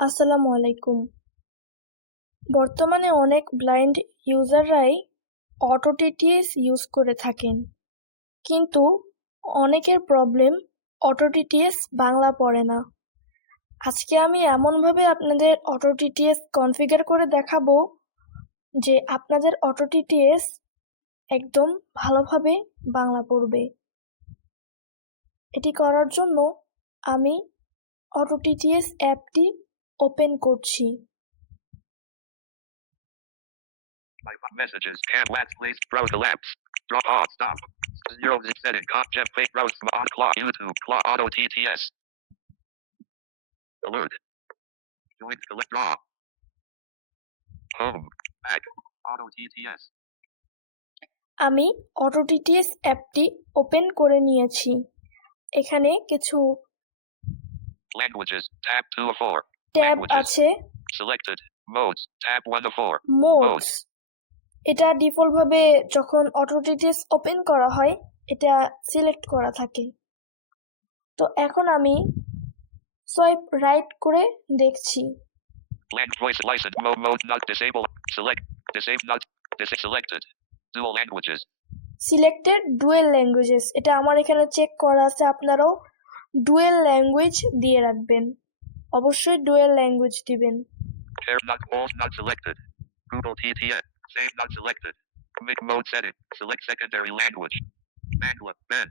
আসসালামু আলাইকুম। বর্তমানে অনেক ব্লাইন্ড ইউজাররাই অটো টিটিএস ইউজ করে থাকেন, কিন্তু অনেকের প্রবলেম অটো টিটিএস বাংলা পড়ে না। আজকে আমি এমনভাবে আপনাদের অটো টিটিএস কনফিগার করে দেখাবো যে আপনাদের অটো টিটিএস একদম ভালোভাবে বাংলা পড়বে। এটি করার জন্য আমি অটো টিটিএস অ্যাপটি ওপেন করছি। Messages can let's please browse the lamps. Drop off stop. Zero zip setting got jet fake browse on clock YouTube clock auto TTS. Alert. Join select draw. Home. Back. Auto TTS. আমি auto TTS অ্যাপটি open করে নিয়েছি। এখানে কিছু Languages tab 2 of 4. Tab Languages. আছে। Selected. Modes tab 1 of 4. Modes, এটা default ভাবে যখন অটো টিটিএস ওপেন করা হয় এটা সিলেক্ট করা থাকে। তো এখন আমি সোয়াইপ রাইট করে দেখছি। Language voice license mode not disabled. Select disable not selected. Dual languages. Selected dual languages, এটা আমার এখানে চেক করা আছে। আপনারাও ডুয়েল ল্যাঙ্গুয়েজ দিয়ে রাখবেন, অবশ্যই ডুয়েল ল্যাঙ্গুয়েজ দিবেন। Pair not all not selected. Google TTS. Save not selected. Commit mode setting. Select secondary language. Bangla Ben.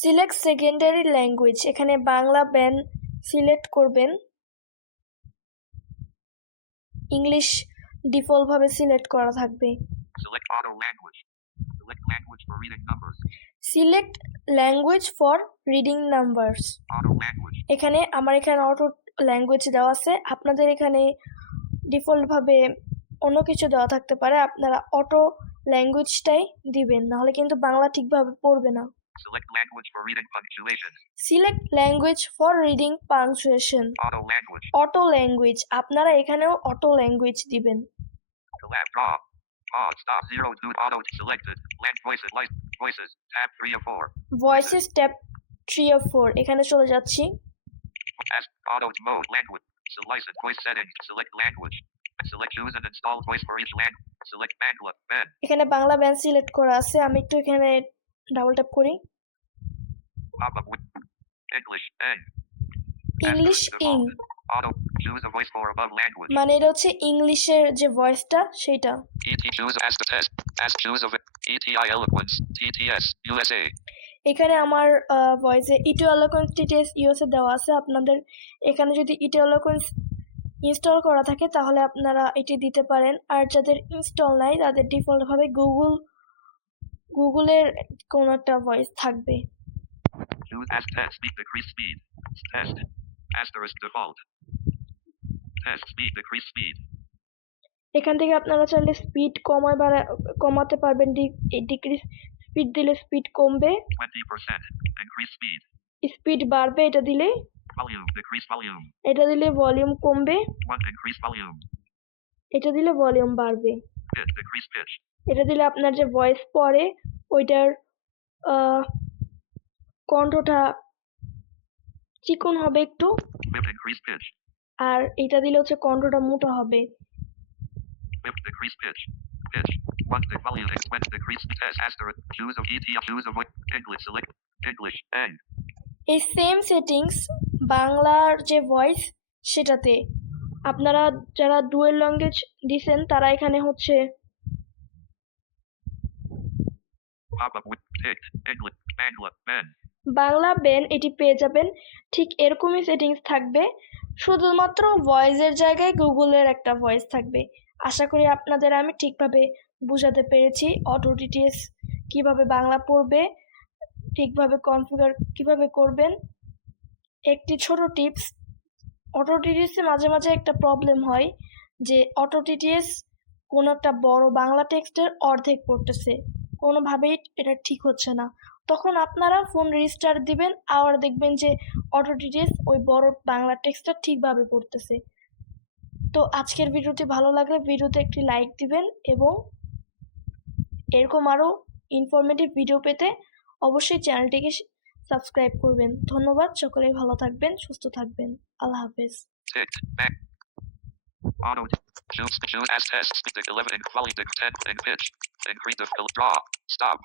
Select secondary language, এখানে বাংলা ব্যান সিলেক্ট করবেন। ইংলিশ ডিফল্ট ভাবে সিলেক্ট করা থাকবে। Select auto language. Select language for reading numbers. Select language for reading numbers. Auto language. এখানে আমার এখানে auto language দেওয়া আছে, আপনাদের এখানে ডিফল্ট ভাবে অন্য কিছু দেওয়া থাকতে পারে। আপনারা অটো ল্যাঙ্গুয়েজটাই দিবেন, নাহলে কিন্তু বাংলা ঠিকভাবে পড়বে না। Select language for reading punctuation. Select language for reading punctuation. Auto language. Auto language, আপনারা এখানেও অটো ল্যাঙ্গুয়েজ দিবেন। Select draw. Pause stop 0 2 auto selected. Land voices light voices tab 3 of 4. Voices tab 3 of 4, এখানে চলে যাচ্ছি। As auto mode language. License voice settings. Select language. Select choose and install voice for each language. Select Bangla Ben. এখানে Bangla ban select করা আছে, আমি একটু এখানে double tap করি। Pop up with English N. English in, Auto choose a voice for above language. মানে এটা হচ্ছে ইংলিশের যে ভয়েসটা সেটা। ET choose as the test. As choose of ETI eloquence. TTS USA. এখানে আমার ভয়েসে ইটো এলোকোয়েন্স টিটিএস ইউএসএ দেওয়া আছে। আপনাদের এখানে যদি ইটো এলোকোয়েন্স ইনস্টল করা থাকে তাহলে আপনারা এটি দিতে পারেন, আর যাদের ইনস্টল নাই তাদের ডিফল্ট ভাবে গুগলের কোন একটা ভয়েস থাকবে। Choose as test speed decrease speed. Test asterisk default. Test speed decrease speed. এখান থেকে আপনারা চাইলে স্পিড কমাতে পারবেন। ডিক্রিজ স্পিড দিলে স্পিড কমবে, 20% increase speed. স্পিড বাড়বে এটা দিলে, Volume decrease volume. এটা দিলে ভলিউম কমবে, 1 increase volume. এটা দিলে ভলিউম বাড়বে। Pitch decrease pitch. এটা দিলে আপনার যে ভয়েস পড়ে ওইটার কণ্ঠটা চিকন হবে একটু, Increase pitch. আর এটা দিলে হচ্ছে কণ্ঠটা মোটা হবে। Decrease pitch. Pitch. 1 volume when decrease test asterisk choose of ET choose of English select English N. এই সেম সেটিংস বাংলার যে ভয়েস সেটাতে আপনারা যারা ডুয়েল ল্যাঙ্গুয়েজ দিছেন তারা এখানে হচ্ছে বাংলা বেন এটি পেয়ে যাবেন। ঠিক এরকমই সেটিংস থাকবে, শুধুমাত্র ভয়েসের জায়গায় গুগলের একটা ভয়েস থাকবে। আশা করি আপনাদের আমি ঠিকভাবে বুঝাতে পেরেছি অটো টিটিএস কিভাবে বাংলা পড়বে, ঠিকভাবে কনফিগার কিভাবে করবেন। একটি ছোট টিপস, অটো টিটিএসে মাঝে মাঝে একটা প্রবলেম হয় যে অটো টিটিএস কোনো একটা বড় বাংলা টেক্সটের অর্ধেক পড়তেছে, কোনোভাবেই এটা ঠিক হচ্ছে না। তখন আপনারা ফোন রিস্টার্ট দিবেন, আবার দেখবেন যে অটো টিটিএস ওই বড় বাংলা টেক্সটটা ঠিকভাবে পড়তেছে। তো আজকের ভিডিওটি ভালো লাগলে ভিডিওতে একটি লাইক দিবেন এবং এরকম আরও ইনফরমেটিভ ভিডিও পেতে অবশ্যই চ্যানেলটিকে সাবস্ক্রাইব করবেন। ধন্যবাদ, সকলেই ভালো থাকবেন, সুস্থ থাকবেন। আল্লাহ হাফেজ। Auto. Choose as tests. Dick 11 and quality. Dick 10 and pitch. Increase the draw. Stop.